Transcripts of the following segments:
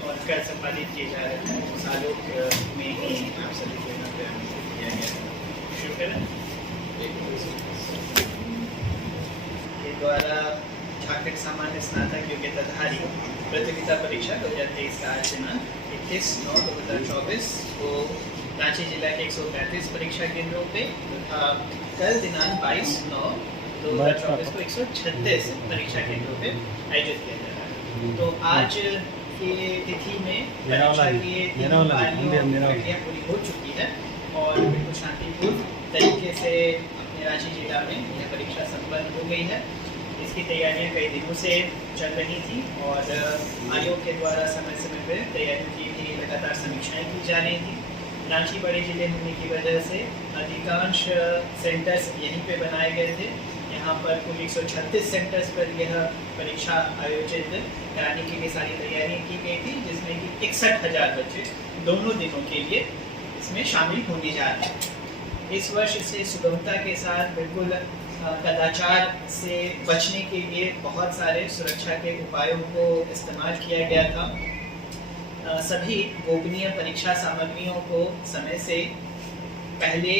और कर संपादित किए जा रहे हैं उस आलोक में ही आप सभी को यहाँ पे आमंत्रित किया गया है। शुरू करें के द्वारा झारखंड सामान्य स्नातक योग्यताधारी प्रतियोगिता परीक्षा 2023 का आज दिनांक 21/9/2024 को रांची जिला के 135 परीक्षा केंद्रों पे तथा कल दिनांक 22/9/2024 को 136 परीक्षा केंद्रों पे आयोजित किया जा रहा है। तो आज के तिथि में परीक्षा की प्रक्रिया पूरी हो चुकी है और बिल्कुल शांतिपूर्ण तरीके से अपने रांची जिला में यह परीक्षा संपन्न हो गई है। इसकी तैयारियां कई दिनों से चल रही थी और आयोग के द्वारा समय समय पर तैयारियों की भी लगातार समीक्षाएं की जा रही थी। रांची बड़े जिले होने की वजह से अधिकांश सेंटर्स यहीं पे बनाए गए थे। यहाँ पर कुल 136 सेंटर्स पर यह परीक्षा आयोजित कराने के लिए सारी तैयारियां की गई थी, जिसमें कि 61,000 बच्चे दोनों दिनों के लिए इसमें शामिल होने जा रहे हैं। इस वर्ष इसे सुगमता के साथ बिल्कुल कदाचार से बचने के लिए बहुत सारे सुरक्षा के उपायों को इस्तेमाल किया गया था। सभी गोपनीय परीक्षा सामग्रियों को समय से पहले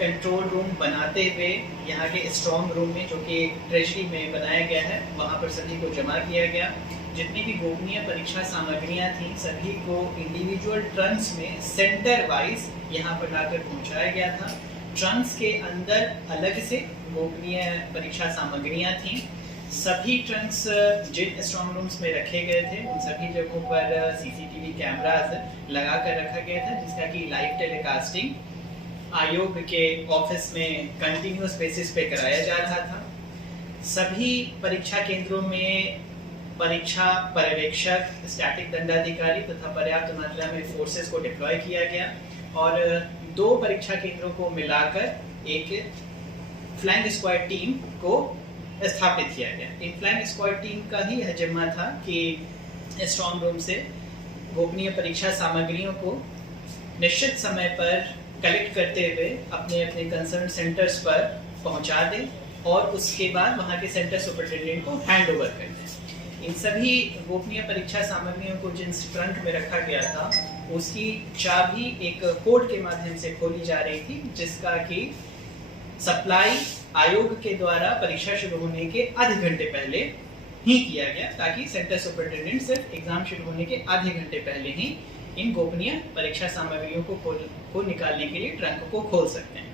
कंट्रोल रूम बनाते हुए यहाँ के स्ट्रॉन्ग रूम में, जो कि ट्रेजरी में बनाया गया है, वहाँ पर सभी को जमा किया गया। जितनी भी गोपनीय परीक्षा सामग्रियाँ थीं सभी को इंडिविजुअल ट्रंक्स में सेंटर वाइज यहाँ पर लाकर पहुँचाया गया था। ट्रंक्स के अंदर अलग से गोपनीय परीक्षा सामग्रियां थीं। सभी ट्रंक्स जिन स्ट्रॉन्ग रूम्स में रखे गए थे उन सभी जगहों पर सीसीटीवी कैमरास लगा कर रखा गया था, जिसका कि लाइव टेलीकास्टिंग आयोग के ऑफिस में कंटिन्यूअस बेसिस पे कराया जा रहा था। सभी परीक्षा केंद्रों में परीक्षा पर्यवेक्षक, स्टैटिक दंडाधिकारी तथा पर्याप्त मात्रा में फोर्सेस को डिप्लॉय किया गया और 2 परीक्षा केंद्रों को मिलाकर एक फ्लाइंग स्क्वाड टीम को स्थापित किया गया। इन फ्लाइंग स्क्वाड टीम का ही यह जिम्मा था कि स्ट्रॉन्ग रूम से गोपनीय परीक्षा सामग्रियों को निश्चित समय पर कलेक्ट करते हुए अपने अपने कंसर्न सेंटर्स पर पहुंचा दें और उसके बाद वहां के सेंटर सुपरिटेंडेंट को हैंड ओवर कर दें। इन सभी गोपनीय परीक्षा सामग्रियों को जिन ट्रंक में रखा गया था उसकी चाबी एक कोड के माध्यम से खोली जा रही थी, जिसका कि सप्लाई आयोग के द्वारा परीक्षा शुरू होने के आधे घंटे पहले ही किया गया, ताकि सेंटर सुपरिटेंडेंट सिर्फ एग्जाम शुरू होने के आधे घंटे पहले ही इन गोपनीय परीक्षा सामग्रियों को निकालने के लिए ट्रंक को खोल सकते हैं।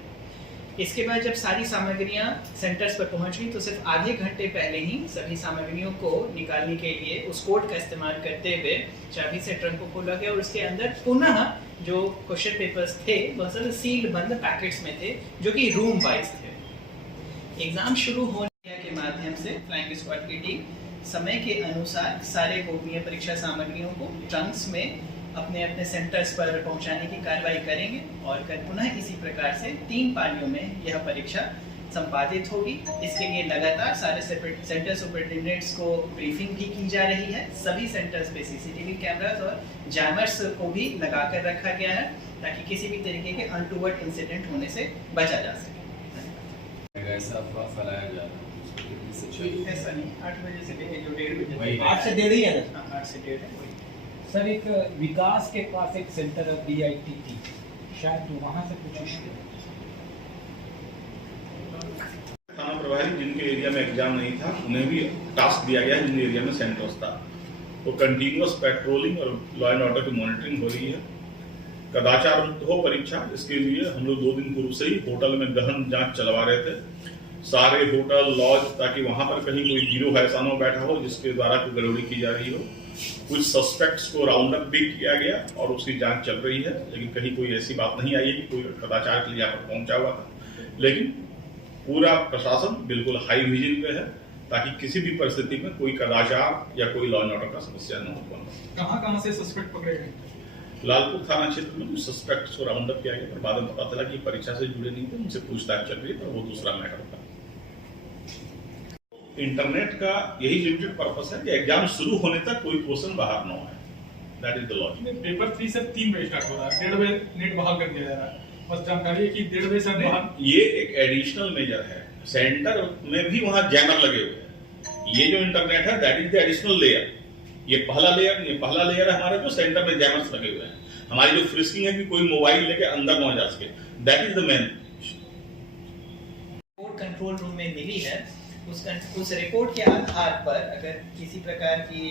इसके बाद जब सारी सामग्रियां सेंटर्स पर पहुंच गई तो सिर्फ आधे घंटे पहले ही सभी सामग्रियों को निकालने के लिए उस कोड का इस्तेमाल करते हुए चाबी से ट्रंक को खोला गया और उसके अंदर पुनः जो क्वेश्चन पेपर्स थे वह सब सील्ड बंद पैकेट्स में थे, जो कि रूम वाइज थे। एग्जाम शुरू होने के माध्यम से फ्लाइंग स्क्वाड की टीम समय के अनुसार सारे गोपनीय परीक्षा सामग्रियों को ट्रंक्स में अपने अपने सेंटर्स पर पहुंचाने की कार्रवाई करेंगे और कल पुनः इसी प्रकार से 3 पालियों में यह परीक्षा संपादित होगी। इसके लिए लगातार सारे सेंटर सुपरिटेंडेंट्स को ब्रीफिंग भी की जा रही है। सभी सेंटर्स पे सीसीटीवी कैमरास और जैमर्स को भी लगाकर रखा गया है, ताकि किसी भी तरीके के अनटूवर्ड इंसिडेंट होने से बचा जा सके। ऐसा अफवाह फैलाया जा रहा है, ऐसा नहीं, 8 बजे से लेकर जो 1:30 बजे 8 से 1:30 है ना? 8 से 1:30 है। सर, एक विकास के पास एक सेंटर है DITT, शायद वहाँ से कुछ इश्यू। थाना प्रभारी जिनके एरिया में एग्जाम नहीं था उन्हें भी टास्क दिया गया है, जिन एरिया में सेंटर्स था वो कंटिन्यूअस पेट्रोलिंग और लॉ एंड ऑर्डर की मॉनिटरिंग हो रही है। कदाचार मुक्त हो परीक्षा, इसके लिए हम लोग 2 दिन पूर्व से ही होटल में गहन जांच चलवा रहे थे। सारे होटल लॉज, ताकि वहां पर कहीं कोई गिरोह ऐसा न बैठा हो जिसके द्वारा कोई गड़बड़ी की जा रही हो। कुछ सस्पेक्ट्स को राउंड अप भी किया गया और उसकी जांच चल रही है, लेकिन कहीं कोई ऐसी बात नहीं आई है कि कोई कदाचार के लिए यहाँ पर पहुंचा हुआ था। लेकिन पूरा प्रशासन बिल्कुल हाई विजिल पे है, ताकि किसी भी परिस्थिति में कोई कदाचार या कोई लॉ एंड ऑर्डर का समस्या न उत्पन्न। कहां से सस्पेक्ट पकड़े गए? लालपुर थाना क्षेत्र में कुछ सस्पेक्ट्स को राउंड अप किया गया, पर बाद में पता चला कि परीक्षा से जुड़े नहीं थे, उनसे पूछताछ चल रही है, पर वो दूसरा मैटर था। इंटरनेट का यही लिमिटेड पर्पस है कि एग्जाम शुरू होने तक कोई क्वेश्चन बाहर न आए। That is the logic. Paper 3 से 3 बजे स्टार्ट हो रहा है, 1:30 बजे नेट बहाल कर दिया जा रहा है। बस जानकारी है कि 1:30 बजे से बहाल। ये एक एडिशनल मेजर है। सेंटर में भी वहां जैमर लगे हुए हैं। ये जो इंटरनेट है that is the additional layer. ये पहला लेयर है हमारे जो सेंटर में जैमर्स लगे हुए हैं। हमारी जो फ्रिस्किंग है कि कोई मोबाइल लेके अंदर न जा सके, that is the main. Report control room में मिली है, उस रिपोर्ट के आधार पर अगर किसी प्रकार की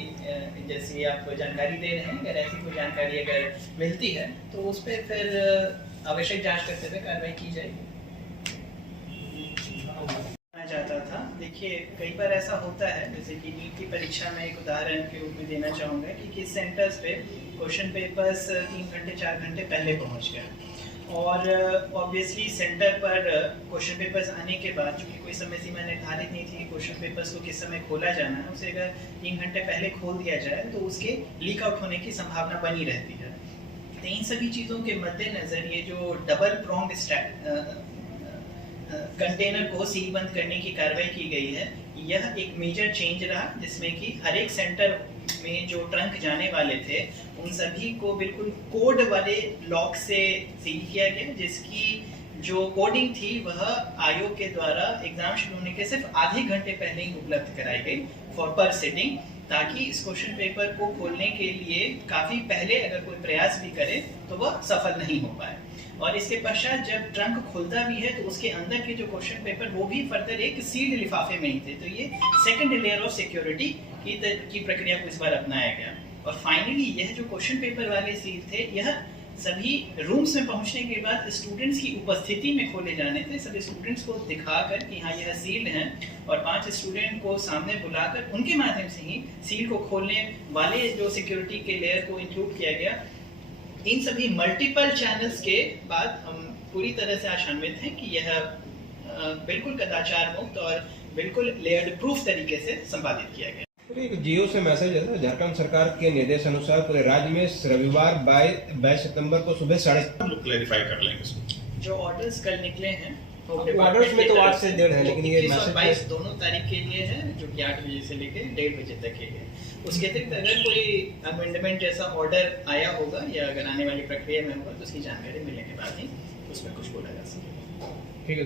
जैसे आप जानकारी दे रहे हैं, अगर ऐसी कोई जानकारी अगर मिलती है तो उस पर फिर आवश्यक जांच करते हुए कार्रवाई की जाएगी। मैं चाहता था, देखिए कई बार ऐसा होता है, जैसे कि नीट की परीक्षा में एक उदाहरण के रूप में देना चाहूँगा कि किस सेंटर्स पे क्वेश्चन पेपर्स 3 घंटे 4 घंटे पहले पहुँच गए और ऑब्वियसली सेंटर पर क्वेश्चन पेपर्स आने के बाद, चूँकि कोई समय सीमा निर्धारित नहीं थी क्वेश्चन पेपर्स को किस समय खोला जाना है, उसे अगर 3 घंटे पहले खोल दिया जाए तो उसके लीक आउट होने की संभावना बनी रहती है। तो इन सभी चीज़ों के मद्देनज़र ये जो डबल प्रोंग्ड कंटेनर को सील बंद करने की कार्रवाई की गई है, यह एक मेजर चेंज रहा, जिसमें कि हर एक सेंटर में जो ट्रंक जाने वाले थे उन सभी को बिल्कुल कोड वाले लॉक से सील किया गया, जिसकी जो कोडिंग थी वह आयोग के द्वारा एग्जाम शुरू होने के सिर्फ आधे घंटे पहले ही उपलब्ध कराई गई फॉर पर सिटिंग, ताकि इस क्वेश्चन पेपर को खोलने के लिए काफी पहले अगर कोई प्रयास भी करे तो वह सफल नहीं हो पाए। और इसके पश्चात जब ट्रंक खुलता भी है तो उसके अंदर के जो क्वेश्चन पेपर वो भी फर्दर एक सील्ड लिफाफे में ही थे। तो ये सेकंड लेयर ऑफ सिक्योरिटी की प्रक्रिया को इस बार अपनाया गया। और फाइनली यह जो क्वेश्चन पेपर वाले सील थे, यह सभी रूम्स में पहुंचने के बाद स्टूडेंट्स की उपस्थिति में खोले जाने थे, सभी स्टूडेंट्स को दिखाकर कि हाँ यह सील्ड हैं, और 5 स्टूडेंट को सामने बुलाकर उनके माध्यम से ही सील को खोलने वाले जो सिक्योरिटी के लेयर को इंक्लूड किया गया। इन सभी मल्टीपल चैनल्स के बाद हम पूरी तरह से आशान्वित हैं कि यह बिल्कुल कदाचार मुक्त और बिल्कुल लेयर्ड प्रूफ तरीके से संपादित किया गया। एक जियो से मैसेज है, झारखंड सरकार के निर्देश अनुसार पूरे राज्य में रविवार 22 सितंबर को सुबह 7:30 हम लोग क्लैरिफाई कर लेंगे इसको। जो ऑर्डर्स कल निकले हैं ऑर्डर्स में तो 8 से 1:30 है, लेकिन ये 21 और मैसेज 22 दोनों तारीख के लिए है, जो कि 8 बजे से लेकर 1:30 बजे तक के लिए। उसके अतिरिक्त अगर कोई अमेंडमेंट जैसा ऑर्डर आया होगा या अगर आने वाली प्रक्रिया में होगा तो उसकी जानकारी मिलने के बाद ही उसमें कुछ बोला जा सकेगा। ठीक है।